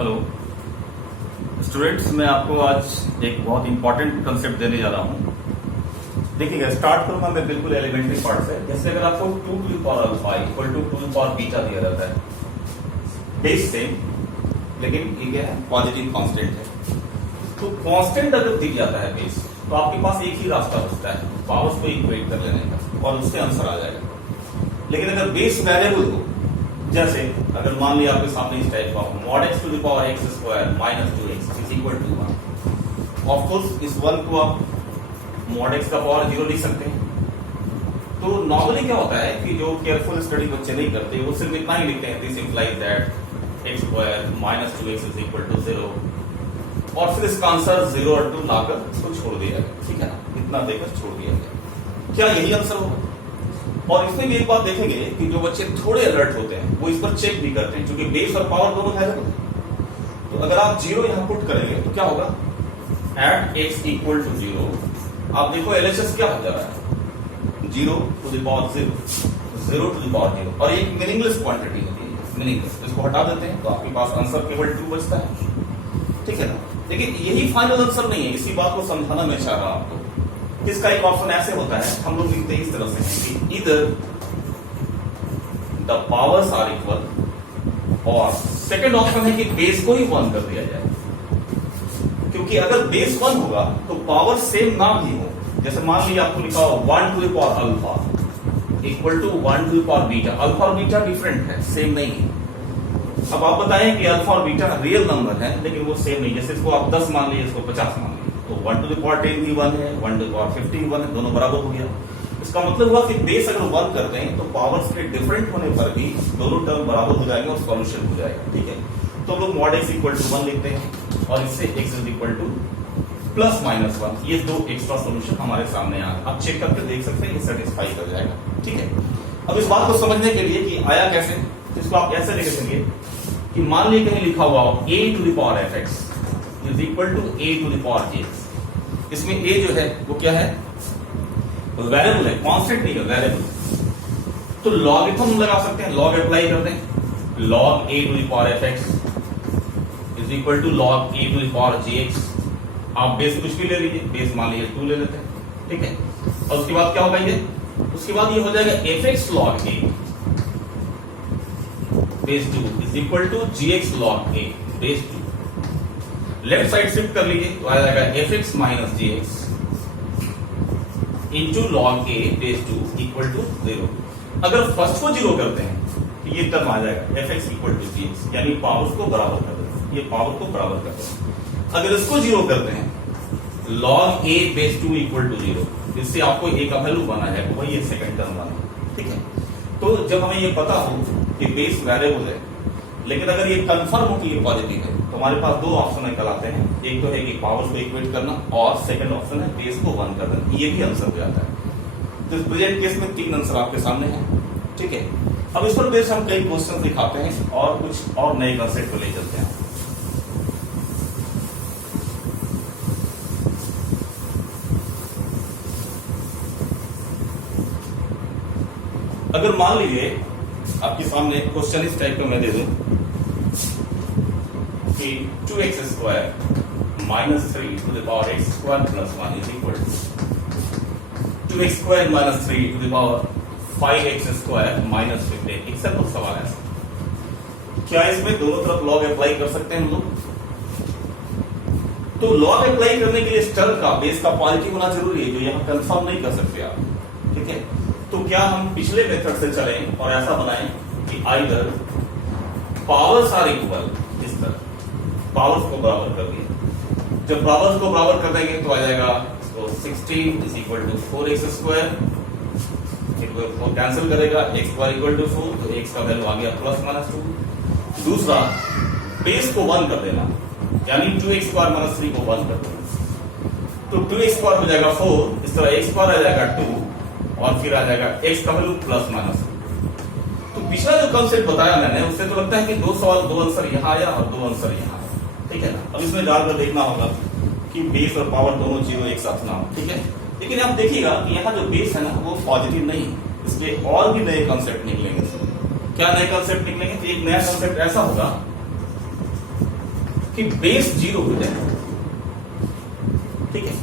Hello students, मैं आपको आज एक बहुत इंपॉर्टेंट कंसेप्ट देने जा रहा हूँ। देखिए, स्टार्ट करूंगा मैं बिल्कुल एलिमेंट्री पार्ट से। जैसे अगर आपको 2 to the power alpha equal to 2 to the power beta दिया जाता है, बेस सेम, लेकिन ये क्या है, पॉजिटिव कांस्टेंट है। तो कांस्टेंट अगर दी जाता है बेस, तो आपके पास एक ही रास्ता बचता है, पावर्स को इक्वेट कर लेने का, और उससे आंसर आ जाएगा। लेकिन अगर बेस वेरिएबल हो, जैसे अगर मान लिया आपके सामने इस टाइप का mod x to the power x square minus 2x is equal to 1। Of course इस 1 को आप मॉड एक्स का पावर 0 लिख सकते हैं। तो नॉर्मली क्या होता है कि जो केयरफुल स्टडी बच्चे नहीं करते, वो सिर्फ इतना ही लिखते हैं, this implies that x square minus 2x is equal to 0, और फिर इसका आंसर 0 और 2 लाकर इसको छोड़ दिया गया। ठीक है ना, इतना देकर छोड़ दिया गया। क्या यही आंसर होगा? और इसमें भी एक बात देखेंगे कि जो बच्चे थोड़े अलर्ट होते हैं वो इस पर चेक भी करते हैं, क्योंकि बेस और पावर दोनों वेरिएबल है। तो अगर आप 0 यहां पुट करेंगे तो क्या होगा, एट एक्स इक्वल टू 0, आप देखो एलएचएस क्या हो जा रहा है, 0 to the power 0 to the power 0, और एक मीनिंगलेस क्वांटिटी होती है, मीनिंगलेस। इसको हटा देते हैं तो आपके पास आंसर केवल 2 बचता है। ठीक है ना, लेकिन यही फाइनल आंसर नहीं है। इसी बात को समझाना मैं चाह रहा हूं आपको। इसका एक ऑप्शन ऐसे होता है, हम लोग लिखते हैं इस तरह से कि इधर द पावर्स आर इक्वल, और सेकंड ऑप्शन है कि बेस को ही 1 कर दिया जाए, क्योंकि अगर बेस 1 होगा तो पावर सेम ना भी हो। जैसे मान लीजिए आपको लिखा हो 1 to the power alpha equal to 1 to the power beta. Alpha और बीटा डिफरेंट है, सेम नहीं है। अब आप बताएं कि अल्फा और बीटा रियल नंबर है, लेकिन वो सेम नहीं। जैसे इसको आप 10 मान लीजिए, इसको 50 मान लीजिए, तो 1 टू द पावर 10 भी 1 है, 1 टू द पावर 15 1 है, दोनों बराबर हो गया। इसका मतलब हुआ कि बेस अगर 1 करते हैं तो पावर्स के डिफरेंट होने पर भी दोनों टर्म बराबर हो जाएंगे और सॉल्यूशन हो जाएगा। ठीक है, तो लोग मॉड एक्स इक्वल टू 1 लिखते हैं, और इससे x is equal two plus minus 1। ये दो एक्स्ट्रा सॉल्यूशन हमारे सामने आ गए। आप चेक करके देख सकते हैं, ये सेटिस्फाई कर जाएगा। ठीक है, अब इस बात को समझने के लिए कि आया कैसे, इसको आप ऐसे लिख सकेंगे कि मान लीजिए कहीं लिखा हुआ हो a to the power f x is equal to a to the power g x. इसमें a जो है वो क्या है, वेरिएबल है, कांस्टेंट नहीं है, वेरिएबल। तो लॉगरिथम लगा सकते हैं, लॉग अप्लाई कर दें, log a to the power f x is equal to log a to the power g x. आप बेस कुछ भी ले लीजिए, बेस मान लीजिए 2 ले लेते हैं। ठीक है, और उसके बाद क्या होगा, ये उसके बाद ये हो जाएगा f x log a base 2 is equal to g x log a base 2। Left side shift कर लीजिए तो आ जाएगा f x minus g x into log a base 2 equal to 0। अगर फर्स्ट को 0 करते हैं तो ये टर्म आ जाएगा f x equal to g x, यानी पावर्स को बराबर कर देते, ये पावर को बराबर कर देते। अगर इसको 0 करते हैं log a base 2 equal to 0, इससे आपको a का वैल्यू बना है, वही ये सेकंड टर्म बना। ठीक है, तो जब हमें ये पता हो कि बेस वेरिएबल है, लेकिन अगर ये कंफर्म हो कि ये पॉजिटिव है, तो हमारे पास 2 ऑप्शन निकल आते हैं। एक तो है कि पावर्स को इक्वेट करना, और सेकंड ऑप्शन है बेस को 1 कर देना। ये भी आंसर हो जाता है। तो इस प्रेजेंट केस में 3 आंसर आपके सामने हैं। ठीक है, अब इस पर बेस हम कई क्वेश्चन दिखाते हैं और कुछ और नए कंसेप्ट को ले चलते हैं। अगर मान लीजिए आपके सामने क्वेश्चन इस टाइप का मैं दे दूं कि 2x square minus 3 to the power x square plus 1 is equal to 2x square minus 3 to the power 5x square minus 15। एक सिंपल सवाल है, क्या इसमें दोनों तरफ लॉग अप्लाई कर सकते हैं हम लोग? तो लॉग अप्लाई करने के लिए स्टर का, बेस का पॉजिटिव होना जरूरी है, जो यहां कंफर्म नहीं कर सकते आप। ठीक है, तो क्या हम पिछले मेथड से चलें और ऐसा बनाएं कि आइदर पावर्स आर इक्वल, इस तरह पावर्स को बराबर कर दिए। जब पावर्स को बराबर कर देंगे तो आ जाएगा तो 16 is equal to 4x square, 4 cancel करेगा, x स्क्वायर इक्वल टू 4, तो x का वैल्यू आ गया प्लस माइनस 2। दूसरा, बेस को 1 कर देना, यानी 2x स्क्वायर माइनस 3 को 1 कर देना, तो 2x स्क्वायर हो जाएगा 4, इस तरह x स्क्वायर आ जाएगा 2, और फिर आ जाएगा x का वैल्यू प्लस माइनस। तो पिछला जो कंसेप्ट बताया मैंने, उससे तो लगता है कि 2 सवाल 2 आंसर यहां आया और 2 आंसर यहां आया। ठीक है ना, अब इसमें जाकर देखना होगा कि बेस और पावर दोनों चीजों एक साथ ना हो। ठीक है, लेकिन आप देखिएगा कि यहाँ जो बेस है ना वो पॉजिटिव नहीं है, इसलिए और भी नए कंसेप्ट निकलेंगे। क्या नए कंसेप्ट निकलेंगे? तो एक नया कंसेप्ट ऐसा होगा कि बेस 0 हो जाए, ठीक है,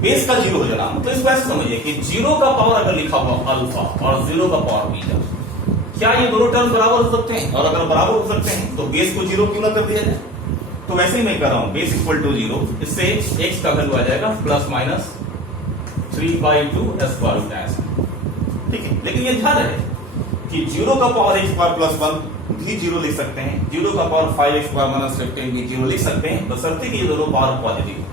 बेस का 0 हो जाना। तो इसको ऐसे समझिए कि 0 का पावर अगर लिखा हुआ अल्फा और 0 का पावर बीटा, क्या ये दोनों टर्म बराबर हो सकते हैं? और अगर बराबर हो सकते हैं तो बेस को 0 क्यों ना कर दिया जाए? तो वैसे ही मैं कर रहा हूं, बेस इक्वल टू 0, इससे x का वैल्यू आ जाएगा प्लस माइनस 3/2 स्क्वायर रूट ऐसा, ठीक है। लेकिन ये ध्यान रहे कि 0 का पावर x स्क्वायर प्लस 1 भी 0 लिख सकते हैं, 0 का पावर 5x स्क्वायर माइनस 15 भी 0 लिख सकते हैं, बशर्ते कि ये दोनों पावर पॉजिटिव।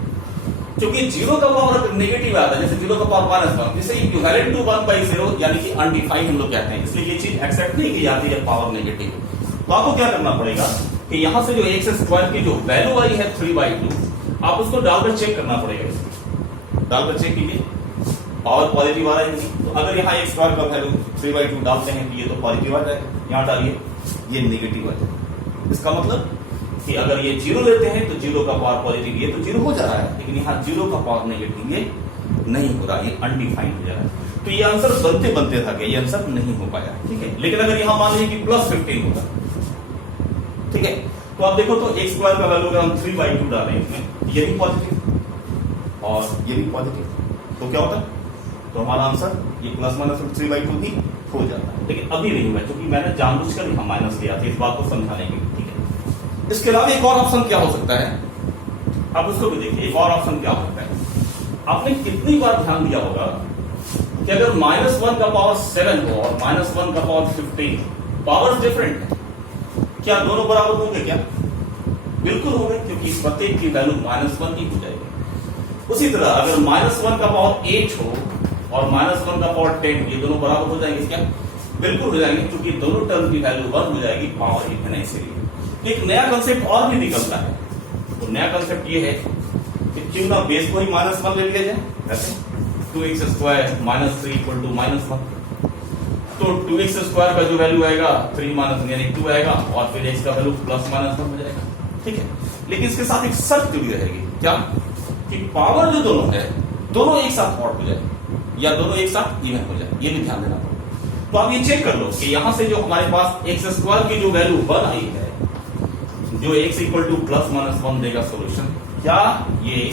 क्योंकि 0 का पावर अगर नेगेटिव आता है, जैसे 0 का पावर माइनस 1, जिसे इक्विवेलेंट टू 1/0 यानी कि अनडिफाइंड हम लोग कहते हैं, इसलिए ये चीज एक्सेप्ट नहीं की जाती है पावर नेगेटिव। तो आपको क्या करना पड़ेगा कि यहां से जो x स्क्वायर की जो वैल्यू आई है 3/2, आप उसको डालकर चेक करना पड़ेगा। डालकर चेक कीजिए पावर पॉजिटिव आ रहा है नहीं। तो अगर यहाँ x स्क्वायर का वैल्यू 3/2 डालते हैं तो ये तो पॉजिटिव आ जाएगा, यहाँ डालिए ये नेगेटिव आ जाएगा। इसका मतलब कि अगर ये 0 लेते हैं तो 0 का पावर पॉजिटिव, ये तो 0 हो जा रहा है, लेकिन यहाँ 0 का पावर नेगेटिव ये नहीं हो रहा, ये अनडिफाइंड हो जा रहा है। तो ये आंसर बनते बनते था कि ये आंसर नहीं हो पाया, ठीक है। लेकिन अगर यहाँ मान लीजिए कि प्लस 15 होगा, ठीक है, तो आप देखो तो x स्क्वायर का वैल्यू अगर हम 3/2 डालें इसमें, ये भी पॉजिटिव और ये भी पॉजिटिव, तो क्या होता है? तो हमारा आंसर ये प्लस माइनस 3/2 भी हो जाता है। लेकिन अभी नहीं हुआ क्योंकि मैंने जानबूझकर यहाँ माइनस लिया था, इस बात को समझाने के लिए, ठीक है। इसके अलावा एक और ऑप्शन क्या हो सकता है, आप उसको भी देखिए। एक और ऑप्शन क्या हो सकता है, आपने कितनी बार ध्यान दिया होगा कि अगर -1 का पावर 7 हो और -1 का पावर 15, पावर्स डिफरेंट है, क्या दोनों बराबर होंगे? क्या बिल्कुल होंगे, क्योंकि इस प्रत्येक की वैल्यू -1 ही हो जाएगी। उसी तरह अगर -1 का पावर 8 हो और -1 का पावर 10, ये दोनों बराबर हो जाएंगे क्या? बिल्कुल हो जाएंगे, क्योंकि दोनों टर्म की वैल्यू 1 हो जाएगी, पावर 8 है ना, इसीलिए। एक नया कंसेप्ट और भी निकलता है, तो नया कंसेप्ट ये है कि क्यों ना बेस को ही -1 ले लिया जाए, ऐसे 2x स्क्वायर -3 = -1। तो 2x स्क्वायर का जो वैल्यू आएगा 3 - यानी 2 आएगा, और फिर x का वैल्यू प्लस माइनस 1 हो जाएगा, ठीक है। लेकिन इसके साथ एक शर्त जुड़ी रहेगी, क्या? कि पावर जो दोनों है, दोनों एक साथ ऑड हो जाए या दोनों एक साथ इवन हो जाए, ये भी ध्यान देना पड़ेगा। तो आप ये चेक कर लो कि यहां से जो हमारे पास x स्क्वायर की जो वैल्यू 1 आई है, जो x = प्लस माइनस 1 देगा सोल्यूशन, क्या ये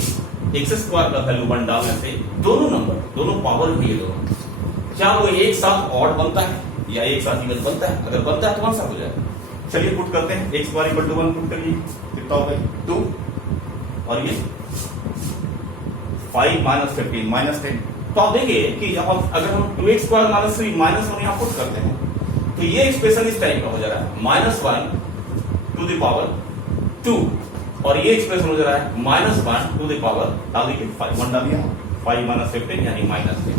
x स्क्वायर का वैल्यू 1 डालने से दोनों नंबर, दोनों पावर भी दोनों, क्या वो एक साथ ऑड बनता है या एक साथ इवन बनता है? अगर बनता है तो कौन सा हो जाएगा? चलिए पुट करते हैं, x स्क्वायर = 1 पुट करिए, कितना हो गया 2, और ये 5 - 15 -10। तो आप देखिए कि अगर हम 2x स्क्वायर -3 -1 यहाँ पुट करते हैं, तो ये एक्सप्रेशन इस टाइप का हो जा रहा है, -1 to the power 2, और ये एक्सप्रेशन हो जा रहा है -1 to the power, डाल दीजिए 1 डाल दिया, 5 - 15 यानी -10।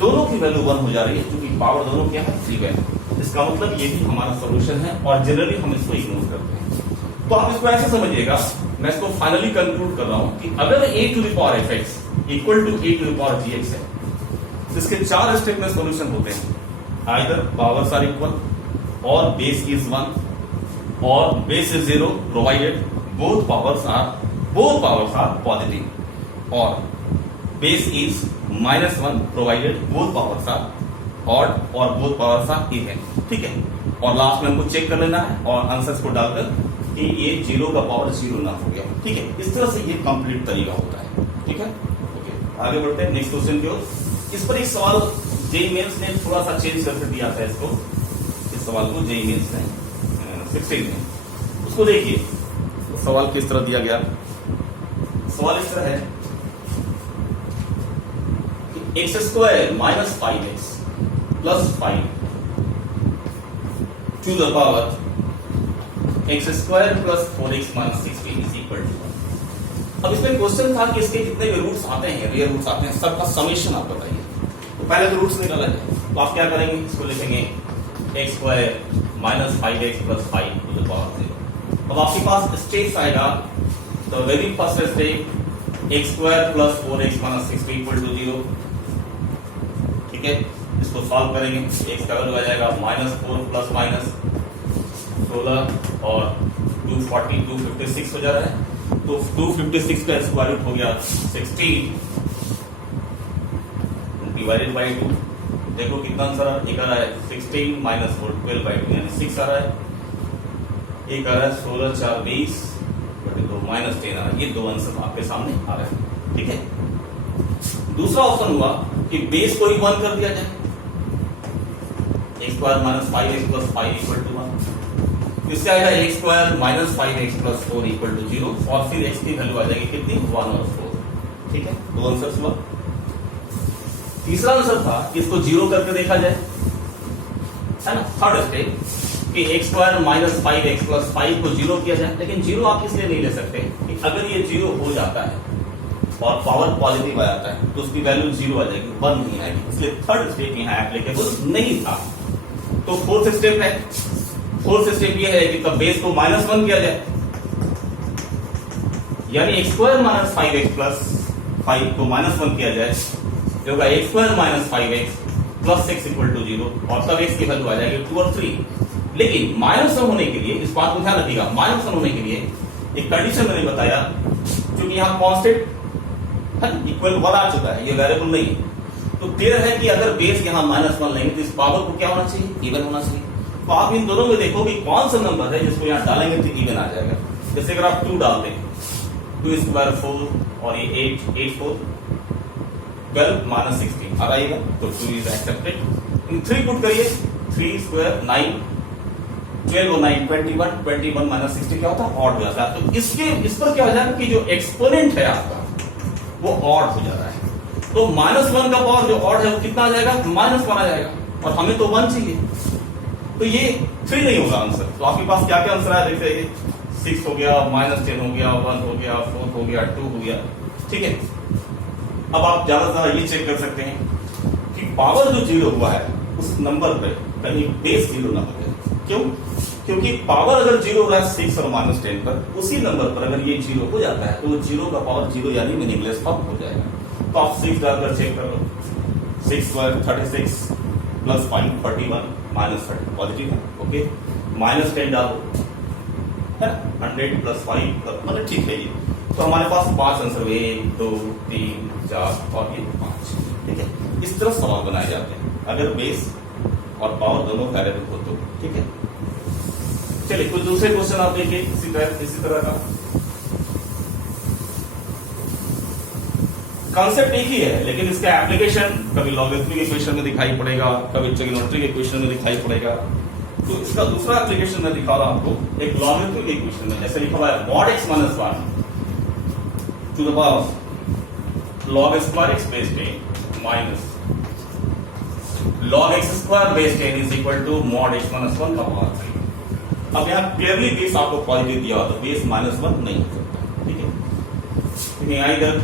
दोनों की वैल्यू 1 हो जा रही है, क्योंकि पावर दोनों क्या है, 3 है। इसका मतलब ये भी हमारा सोल्यूशन है, और जनरली हम इसको इग्नोर करते हैं। तो आप इसको ऐसे समझिएगा, मैं इसको फाइनली कंक्लूड कर रहा हूं कि अगर a to the power fx = a to the power gx है, तो इसके 4 स्टेप में सोल्यूशन होते हैं। आइदर पावर्स आर इक्वल, और बेस इज 1, और base is 0 provided both powers are positive, और base is -1 provided both powers are odd और बोथ पावर्स आर इवन, ठीक है। और लास्ट में हमको चेक कर लेना है और आंसर्स को डालकर कि ये 0 का पावर 0 ना हो गया, ठीक है। इस तरह से ये कंप्लीट तरीका होता है, ठीक है। ओके, आगे बढ़ते हैं नेक्स्ट क्वेश्चन की ओर। इस पर एक सवाल जेईई मेंस ने थोड़ा सा चेंज करके दिया था इसको, इस सवाल को जेईई मेंस ने 16 में, उसको देखिए तो सवाल किस तरह दिया गया। सवाल इस तरह है कि x square -5x + 5 to the power x square + 4x - 16 = 1। अब इसमें क्वेश्चन था कि इसके जितने भी रूट्स आते हैं, रियल रूट्स आते हैं, सबका समेशन आप बताइए। तो पहले तो रूट्स निकाला जाए, तो आप क्या करेंगे, इसको लिखेंगे x square -5x + 5 to the power 0। अब आपके पास स्टेप्स आएगा, तो very first step x square + 4x - 16 = 0, ठीक है। इसको सॉल्व करेंगे, x का वैल्यू आ जाएगा -4 + -16 और 240 256 हो जा रहा है। तो 256 का स्क्वायर रूट हो गया 16 डिवाइडेड बाई 2। देखो कितना आंसर एक आ रहा है 16 - 4 12/2 यानी 6 आ रहा है। एक आ रहा है 16 4 20 32 माइनस 10 आ रहा है। ये दो आंसर आपके सामने आ रहे हैं, ठीक है। दूसरा ऑप्शन हुआ कि बेस को ही 1 कर दिया जाए, x square minus 5x plus 5 equal to 1। इससे आएगा x square minus 5x plus 4 equal to 0 और फिर x की वैल्यू आ जाएगी कितनी 1 और 4, ठीक है। दो आंसर हुआ। तीसरा आंसर था कि इसको 0 करके देखा जाए, है ना। थर्ड स्टेप कि x square minus 5x plus 5 को 0 किया जाए, लेकिन 0 आप इसलिए नहीं ले सकते कि अगर ये 0 हो जाता है और पावर पॉजिटिव आ जाता है तो उसकी वैल्यू 0 आ जाएगी, 1 नहीं आएगी, इसलिए थर्ड स्टेप यहाँ एप्लीकेबल नहीं था। तो फोर्थ स्टेप है, फोर्थ स्टेप ये है कि कब बेस को -1 किया जाए, यानी x square minus 5x plus 5 को -1 किया जाए, जो होगा x square minus 5x plus 6 equal to 0 और तब x की वैल्यू आ जाएगी 2 और 3। लेकिन -1 होने के लिए इस बात को ध्यान रखिएगा, -1 होने के लिए एक कंडीशन मैंने बताया, क्योंकि यहाँ कांस्टेंट इक्वल 1 आ चुका है, ये वेरिएबल नहीं है, तो क्लियर है कि अगर बेस यहाँ -1 लेंगे तो इस पावर को क्या होना चाहिए, इवन होना चाहिए। तो आप इन दोनों में देखो कि कौन सा नंबर है जिसको यहाँ डालेंगे तो इवन आ जाएगा। जैसे अगर आप 2 डालते हैं, 2 स्क्वायर 4 और ये 8 8 4 12 माइनस 16 आ आएगा, तो 2 इज एक्सेप्टेड। 3 पुट करिए, 3 स्क्वायर 9 12 और 9 21 21 माइनस 60 क्या होता है, ऑड हो जाता है। तो इस पर क्या हो जाएगा कि जो एक्सपोनेंट है आपका वो ऑड हो जा रहा है, तो -1 का पावर जो ऑड है वो कितना आ जाएगा, -1 आ जाएगा, और हमें तो 1 चाहिए, तो ये 3 नहीं होगा आंसर। तो आपके पास क्या क्या आंसर है, देखिए 6 हो गया, -10 हो गया, 1 हो गया, 4 हो गया, 2 हो गया, ठीक है। अब आप ज्यादा से ज्यादा ये चेक कर सकते हैं कि पावर जो 0 हुआ है उस नंबर पे कहीं बेस 0 ना हो जाए। क्यों? क्योंकि पावर अगर 0 हो रहा है 6 और -10 पर, उसी नंबर पर अगर ये 0 हो जाता है तो 0 का पावर 0 यानी मीनिंगलेस फॉर्म हो जाएगा। तो आप 6 डालकर चेक कर लो, 6 स्क्वायर 36 प्लस 5 41 माइनस 30 पॉजिटिव है, ओके। -10 डालो, है ना, 100 प्लस 5 मतलब ठीक है ये। तो हमारे पास 5 आंसर हुए, 1 2 3 4 और ये 5, ठीक है। इस तरह सवाल बनाए जाते हैं अगर बेस और पावर दोनों वेरिएबल हो तो, ठीक है। चलिए कुछ दूसरे क्वेश्चन आप देखिए इसी तरह का। कॉन्सेप्ट एक ही है, लेकिन इसका एप्लीकेशन कभी लॉगरिथमिक इक्वेशन में दिखाई पड़ेगा, कभी ट्रिग्नोमेट्रिक इक्वेशन में दिखाई पड़ेगा। तो इसका दूसरा एप्लीकेशन मैं दिखा रहा हूं आपको, एक लॉगरिथमिक इक्वेशन में जैसे लिखा हुआ है mod x minus 1 to the power log square x base 10 minus log x square base 10 is equal to mod x minus 1 का पावर 3। अब यहाँ क्लियरली बेस आपको पॉजिटिव दिया हो तो बेस -1 नहीं हो सकता, ठीक है। इधर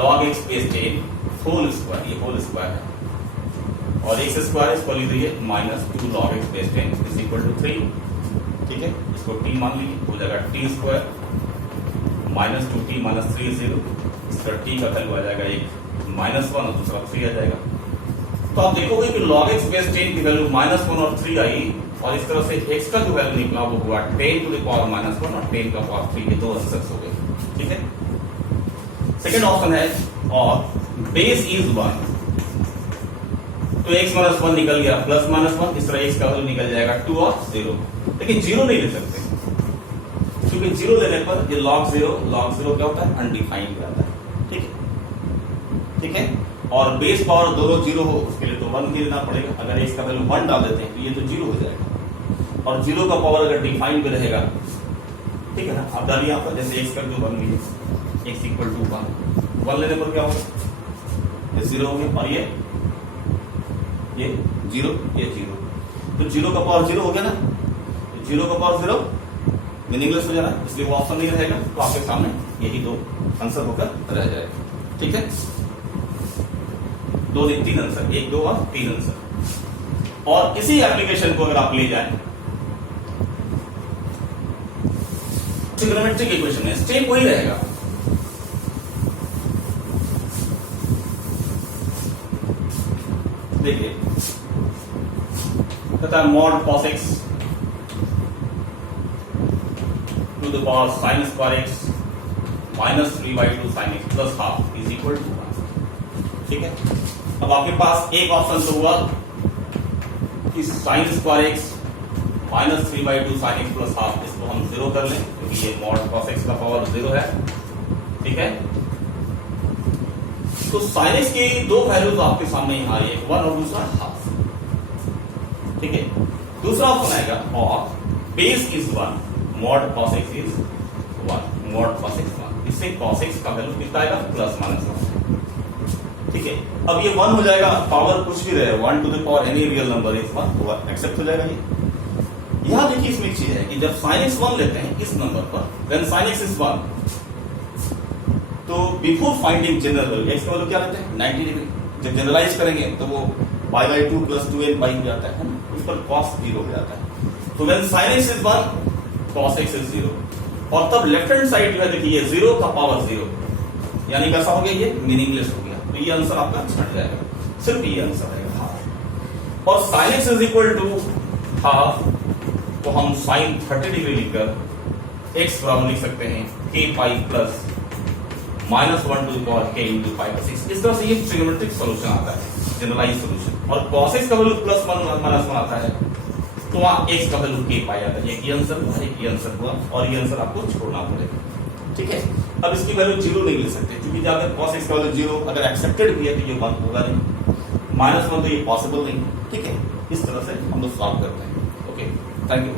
log x base 10 whole square, ये होल स्क्वायर है, और x स्क्वायर इसको लिख दीजिए -2 log x base 10 is equal to 3, ठीक है। इसको t मान लीजिए, हो जाएगा t स्क्वायर -2t माइनस 3 0, इसका t का वैल्यू आ जाएगा एक -1 और दूसरा 3 आ जाएगा। तो आप देखोगे कि log x base 10 की वैल्यू -1 और 3 आई, और इस तरह से x का जो वैल्यू निकला वो हुआ 10 टू द पावर -1 और 10 का पावर 3, ये दो आंसर्स हो गए, ठीक है। सेकेंड ऑप्शन है और बेस इज 1, तो x माइनस 1 निकल गया, प्लस -1, इस तरह x का वैल्यू निकल जाएगा 2 और 0, लेकिन 0 नहीं ले सकते क्योंकि 0 लेने पर ये log 0 क्या होता है, अनडिफाइंड रहता है, ठीक है, ठीक है। और बेस पावर दोनों 0 हो उसके लिए तो 1 ही लेना पड़ेगा। अगर x का वैल्यू 1 डाल देते हैं तो ये तो 0 हो जाएगा, और 0 का पावर अगर डिफाइंड भी रहेगा, ठीक है ना। आप डालिए यहाँ पर, जैसे x का वैल्यू 1 लीजिए, x इक्वल टू 1 लेने पर क्या होगा, ये 0 हो गया, और ये 0 ये 0, तो 0 का पावर 0 हो गया ना, 0 का पावर 0 मीनिंगलेस हो जाना, इसलिए वो ऑप्शन नहीं रहेगा। तो आपके सामने यही दो आंसर होकर रह जाएगा, ठीक है। 2 नहीं 3 आंसर, 1 2 और 3 आंसर। और इसी एप्लीकेशन को अगर आप ले जाएं ट्रिग्नोमेट्रिक इक्वेशन में, स्टेप वही रहेगा, देखिए तथा mod cos x to the power sin square x minus 3/2 sin x plus half is equal to 1, ठीक है। अब आपके पास एक ऑप्शन तो हुआ कि sin square x -3/2 sin x plus half, इसको हम 0 कर लें क्योंकि ये मॉड cos x का पावर 0 है। ठीक है, तो sin x की दो वैल्यूज आपके सामने यहाँ आई, एक 1 और दूसरा हाफ। ठीक है, दूसरा ऑप्शन आएगा और base is 1, mod cos x is 1, mod cos x 1, इससे cos x का वैल्यू कितना आएगा +-1। ठीक है, अब ये 1 हो जाएगा, पावर कुछ भी रहे 1 to the power any real number is 1, वो एक्सेप्ट हो जाएगा। ये यहां देखिए इसमें एक चीज है कि जब sin x 1 लेते हैं इस नंबर पर, व्हेन sin x इज 1, तो before finding general value x का वैल्यू क्या लेते हैं 90 डिग्री। जब जनरलाइज करेंगे तो वो π/2 + 2n हो जाता है, उस पर cos 0 हो जाता है। तो when sin x is 1, cos x is 0, और तब लेफ्ट हैंड साइड जो है देखिए 0 का पावर 0, यानी कैसा हो गया, ये मीनिंगलेस हो गया। तो ये आंसर आपका छट जाएगा, सिर्फ ये आंसर आएगा हाफ। और sin x is equal to half को हम sin 30 डिग्री लिखकर x बराबर लिख सकते हैं k pi plus -1 to the power k into π/6। इस तरह से ये ट्रिग्नोमेट्रिक सॉल्यूशन आता है, जनरलाइज सॉल्यूशन। और cos x का वैल्यू +1 आता है, तो वहां x का वैल्यू k पाई आता है। एक ये आंसर हुआ, एक ये आंसर हुआ, और ये आंसर आपको छोड़ना पड़ेगा। ठीक है, अब इसकी वैल्यू 0 नहीं ले सकते क्योंकि अगर cos x का वैल्यू 0 अगर एक्सेप्टेड भी है तो ये 1 होगा नहीं, -1 तो ये पॉसिबल नहीं। ठीक है, इस तरह से हम लोग सॉल्व करते हैं। Okay, thank you.